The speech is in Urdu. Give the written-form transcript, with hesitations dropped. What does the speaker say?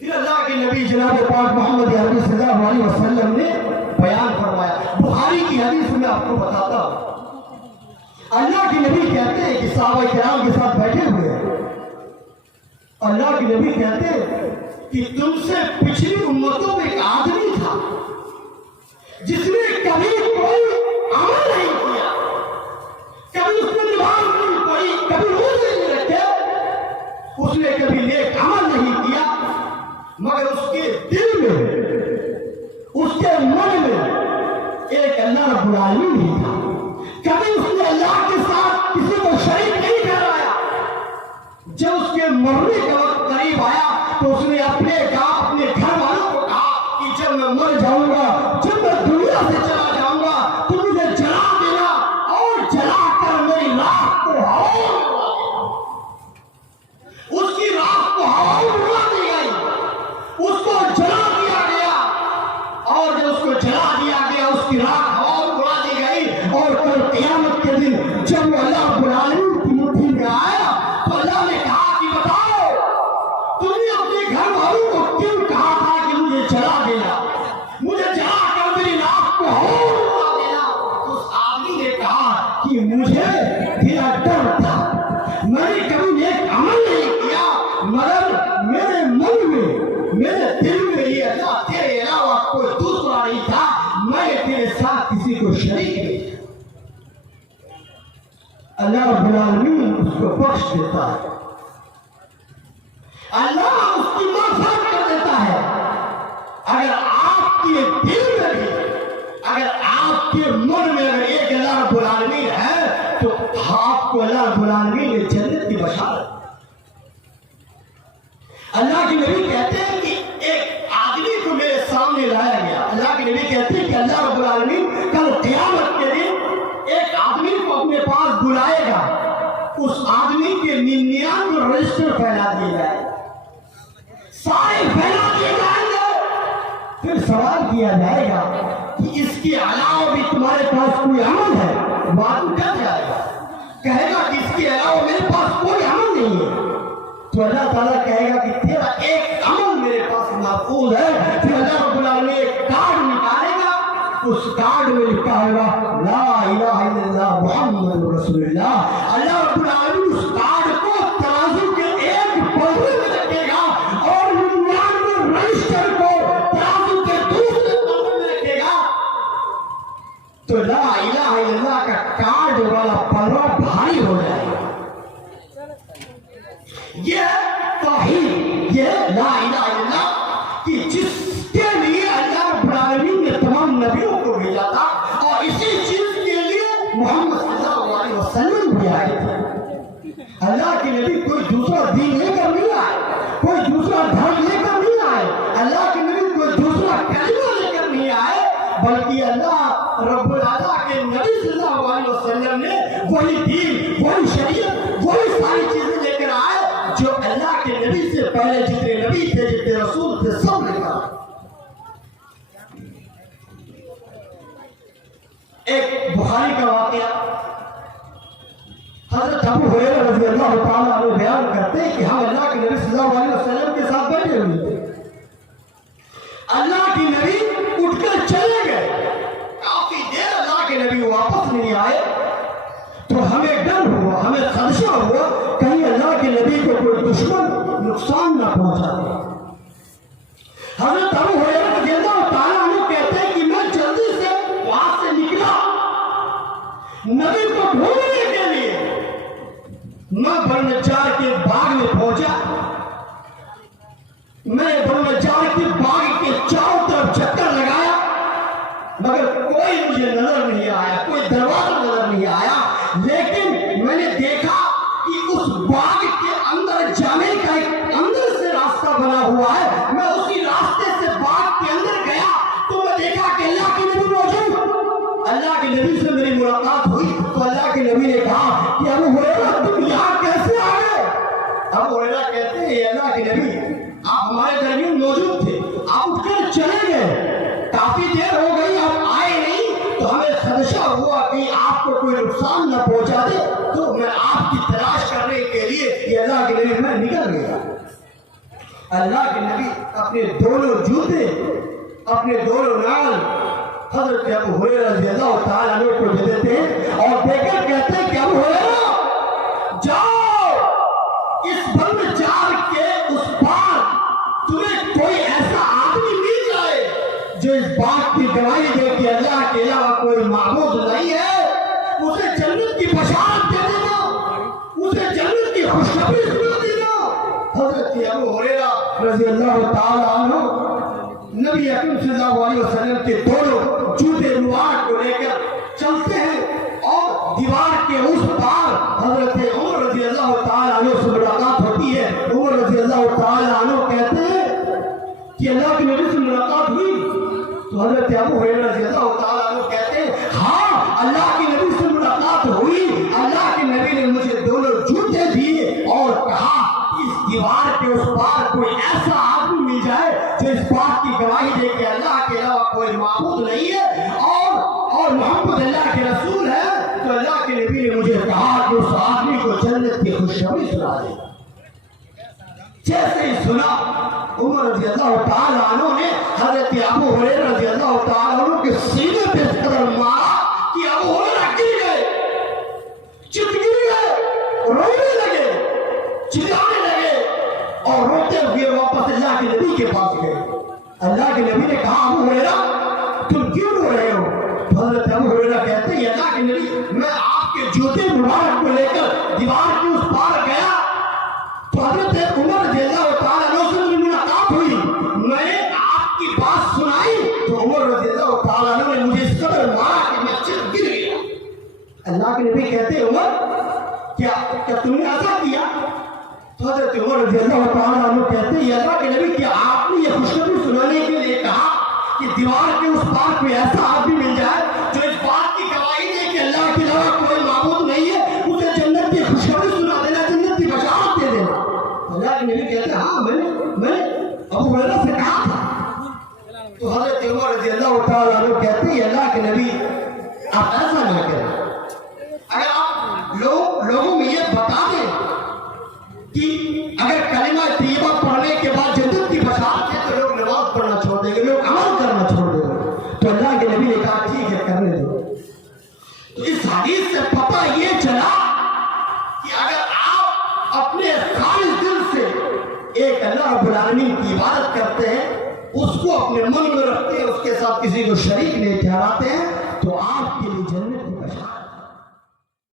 پھر اللہ کے نبی جناب پاک محمد عربی صلی اللہ علیہ وسلم نے بیان فرمایا. بخاری کی حدیث میں آپ کو بتاتا ہوں. اللہ کے نبی کہتے ہیں کہ صحابہ کرام کے ساتھ بیٹھے ہوئے ہیں. اللہ کے نبی کہتے ہیں کہ تم سے پچھلی امتوں میں ایک آدمی تھا جس نے کبھی کوئی عمل نہیں کیا, کبھی اس نے نماز نہیں پڑھی, کبھی روزے نہیں رکھے, اس نے کبھی نیک عمل نہیں کیا, مگر اس کے دل میں, اس کے من میں ایک اللہ رب العالمین نہیں تھا. کبھی اس نے اللہ کے ساتھ کسی کو شریک نہیں ٹھہرایا. جب اس کے مرنے کا وقت قریب آیا تو اس نے اپنے گھر والوں کو کہا کہ جب میں مر جاؤں گا, جب میں دنیا سے چلا جاؤں گا تو مجھے جلا دینا اور جلا کر میری راہ کو ہوا میں اڑا دینا. اس کی راہ کو ہوا میں اڑا دی گئی, اس کو جلا دیا گیا, اور جب اس کو جلا دیا گیا اس کی راہ ہوا میں اڑا دی گئی. اور کل قیامت کے دن جب وہ اللہ رب العالمین کی مٹھی میں آیا تو اللہ نے کہا کہ بتاؤ تم نے اپنے گھر والوں کو کیوں کہا تھا کہ مجھے جلا دینا, مجھے جلا کر میری راہ کو ہوا میں اڑا دینا. اس آدمی نے کہا کہ مجھے تیرا ڈر تھا, میں نے کبھی نیک عمل نہیں کیا, مگر میرے من میں, میرے دل میں یہ اللہ تیرے علاوہ کوئی دوسرا نہیں تھا, میں تیرے ساتھ کسی کو شریک نہیں. اللہ رب العالمین اس کو بخش دیتا ہے, اللہ اس کی مغفرت کر دیتا ہے. اگر آپ کے دل میں بھی, اگر آپ کے من میں اگر ایک اللہ رب العالمین ہے تو آپ کو اللہ رب العالمین نے جنت کی بشارت. اللہ کے نبی کہتے ہیں کہ ایک آدمی کو میرے سامنے لایا گیا. اللہ کے نبی کہتے ہیں کہ اللہ رب العالمین کل قیامت کے دن ایک آدمی کو اپنے پاس بلائے گا, اس آدمی کے 99 رجسٹر پھیلا دیے جائے, سارے پھیلا دیے جائیں گے. پھر سوال کیا جائے گا کہ اس کے علاوہ بھی تمہارے پاس کوئی عمل ہے؟ معلوم کر جائے گا, کہے گا کہ اس کے علاوہ میرے پاس کوئی عمل نہیں ہے. تو اللہ تعالیٰ کہے گا کہ تیرا ایک عمل میرے پاس محفوظ ہے. پھر اللہ رب العالمین ایک کارڈ نکالے گا, اس کارڈ میں لکھا ہوگا لا الہ الا اللہ محمد رسول اللہ. اللہ رب العالمین اس کارڈ کو ترازو کے ایک پلڑے میں رکھے گا اور 99 رجسٹر کو ترازو کے دوسرے پلڑے میں رکھے گا. تو لا الہ الا اللہ کا کارڈ والا پلڑا بھاری ہو جائے گا. یہ توحید, یہ لا الہ الا اللہ کہ جس کے لیے اللہ رب العالمین نے تمام نبیوں کو بھیجا تھا, اور اسی چیز کے لیے محمد صلی اللہ علیہ وسلم بھی آئے تھے. اللہ کے نبی کوئی دوسرا دین لے کر نہیں آئے, کوئی دوسرا دھرم لے کر نہیں آئے, اللہ کے نبی کوئی دوسرا کلمہ لے کر نہیں آئے, بلکہ اللہ رب العالمین کے نبی صلی اللہ علیہ وسلم نے وہی دین, وہی شریعت, وہی ساری چیزیں لے کر آئے جو اللہ کے نبی سے پہلے جتنے نبی تھے, جتنے رسول تھے, سب لے کر آئے. ایک بخاری کا واقعہ حضرت ابو ہریرہ رضی اللہ تعالیٰ عنہ بیان کرتے ہیں کہ ہم اللہ کے نبی صلی اللہ علیہ وسلم کے ساتھ بیٹھے ہوئے تھے. اللہ کے نبی اٹھ کر چلے گئے, کافی دیر اللہ کے نبی واپس نہیں آئے تو ہمیں ڈر ہوا, ہمیں خدشہ ہوا کہیں اللہ کے نبی کو کوئی دشمن نقصان نہ پہنچا دے. حضرت ابو ہریرہ رضی اللہ تعالیٰ عنہ کہتے ہیں کہ میں جلدی سے وہاں سے نکلا نبی کو ڈھونڈنے کے لیے. میں برنجار کے باغ میں پہنچا, میں برنجار کے باغ کے چاروں طرف چکر لگایا, مگر کوئی مجھے نظر نہیں آیا, کوئی دروازہ نظر نہیں آیا. لیکن میں نے دیکھا کہ اس باغ کے اندر جانے کا ایک اندر سے راستہ بنا ہوا ہے. میں اسی راستے سے باغ کے اندر گیا تو میں دیکھا کہ اللہ کے نبی موجود. اللہ کے نبی سے میری ملاقات ہوئی تو اللہ کے نبی نے کہا کہ ابو ہریرہ تم یہاں کیسے آ گئے؟ ابو ہریرہ کہتے ہیں اللہ کے نبی آپ ہمارے درمیان موجود تھے, آپ اٹھ کر چلے گئے, کافی دیر ہو گئی آپ آئے نہیں تو ہمیں خدشہ ہوا کہ آپ کو کوئی نقصان نہ پہنچا دے, تو میں آپ کی تلاش کرنے کے لیے یہ اللہ کے نبی میں نکل گیا. اللہ کے نبی اپنے دونوں جوتے، اپنے دونوں نال حضرت ابو ہریرہ رضی اللہ تعالیٰ عنہ کو دے دیتے ہیں اور دے کر کہتے ہیں کہ ابو ہریرہ جاؤ اس بند چار کے اس پار تمہیں کوئی ایسا آدمی مل جائے جو اس بات کی گواہی دے کہ اللہ کے علاوہ کوئی معبود نہیں ہے، اسے جنت کی بشارت دے دینا، اسے جنت کی خوشخبری سنا دینا۔ حضرت ابو ہریرہ رضی اللہ تعالیٰ عنہ نبی اکرم صلی اللہ علیہ وسلم کے دونوں جوتے مبارک کو لے کر چلتے ہیں اور دیوار کے اس پار حضرت عمر رضی اللہ تعالیٰ عنہ سے ملاقات ہوتی ہے۔ عمر رضی اللہ تعالیٰ عنہ کہتے ہیں کہ اللہ کے نبی سے ملاقات ہوئی؟ تو حضرت ابو ہریرہ رضی اللہ تعالیٰ عنہ کہتے ہیں ہاں اللہ کے نبی سے ملاقات ہوئی، اللہ کے نبی نے مجھے دونوں جوتے دیے اور کہا اس دیوار کے اس پار کوئی ایسا آدمی مل جائے جو اس بات کی گواہی دے کہ اللہ کے علاوہ کوئی معبود نہیں ہے اور محمد اللہ کے رسول ہے، تو اللہ کے نبی نے مجھے کہا کہ اس آدمی کو جنت کی خوشخبری سنا دے۔ جیسے ہی سنا عمر رضی اللہ تعالیٰ عنہ نے حضرت ابو ہریرہ رضی اللہ تعالیٰ عنہ کے سینے پہ اس قدر مارا کہ ابو ہریرہ گر گئے، چت گر گئے، رونے لگے، چلانے لگے اور روتے ہوئے واپس اللہ کے نبی کے پاس گئے۔ اللہ کے نبی نے کہا ابو ہریرہ تم کیوں رو رہے ہو؟ حضرت ابو ہریرہ کہتے ہیں اللہ کے نبی میں آپ کے جوتے مبارک کو لے کر دیوار کے اس پار گیا تو حضرت عمر رضی اللہ تعالیٰ عنہ سے مجھے ملاقات ہوئی، میں نے آپ کی بات سنائی تو عمر رضی اللہ تعالیٰ عنہ نے مجھے اس قدر مارا کہ میں چت گر گیا۔ اللہ کے نبی کہتے ہیں عمر کیا تم نے ایسا کیا؟ تو حضرت عمر رضی اللہ تعالیٰ عنہ کہتے ہیں اللہ کے نبی کیا آپ نے یہ خوشخبری سنانے کے لیے کہا کہ دیوار کے اس پار کوئی ایسا آدمی مل جائے جو اس بات کی گواہی دے کہ اللہ کے علاوہ کوئی معبود نہیں ہے، اسے جنت کی خوشخبری سنا دینا، جنت کی بشارت دے دینا؟ اللہ کے نبی کہتے ہیں ہاں میں نے ابو ہریرہ سے کہا تھا۔ تو حضرت عمر رضی اللہ تعالیٰ عنہ کہتے ہیں اللہ کے نبی آپ ایسا نہ کریں، اگر آپ لوگوں میں یہ بتا دیں کہ اگر کلمہ طیبہ پڑھنے کے بعد جنت کی بشارت ہے تو لوگ نماز پڑھنا چھوڑ دیں گے، لوگ عمل کرنا چھوڑ دیں گے۔ تو اللہ کے نبی نے کہا ٹھیک ہے کرنے دو۔ تو اس حدیث سے پتہ یہ چلا کہ اگر آپ اپنے خالص دل سے ایک اللہ رب العالمین کی عبادت کرتے ہیں، اس کو اپنے من میں رکھتے ہیں، اس کے ساتھ کسی کو شریک نہیں ٹھہراتے ہیں، تو آپ کی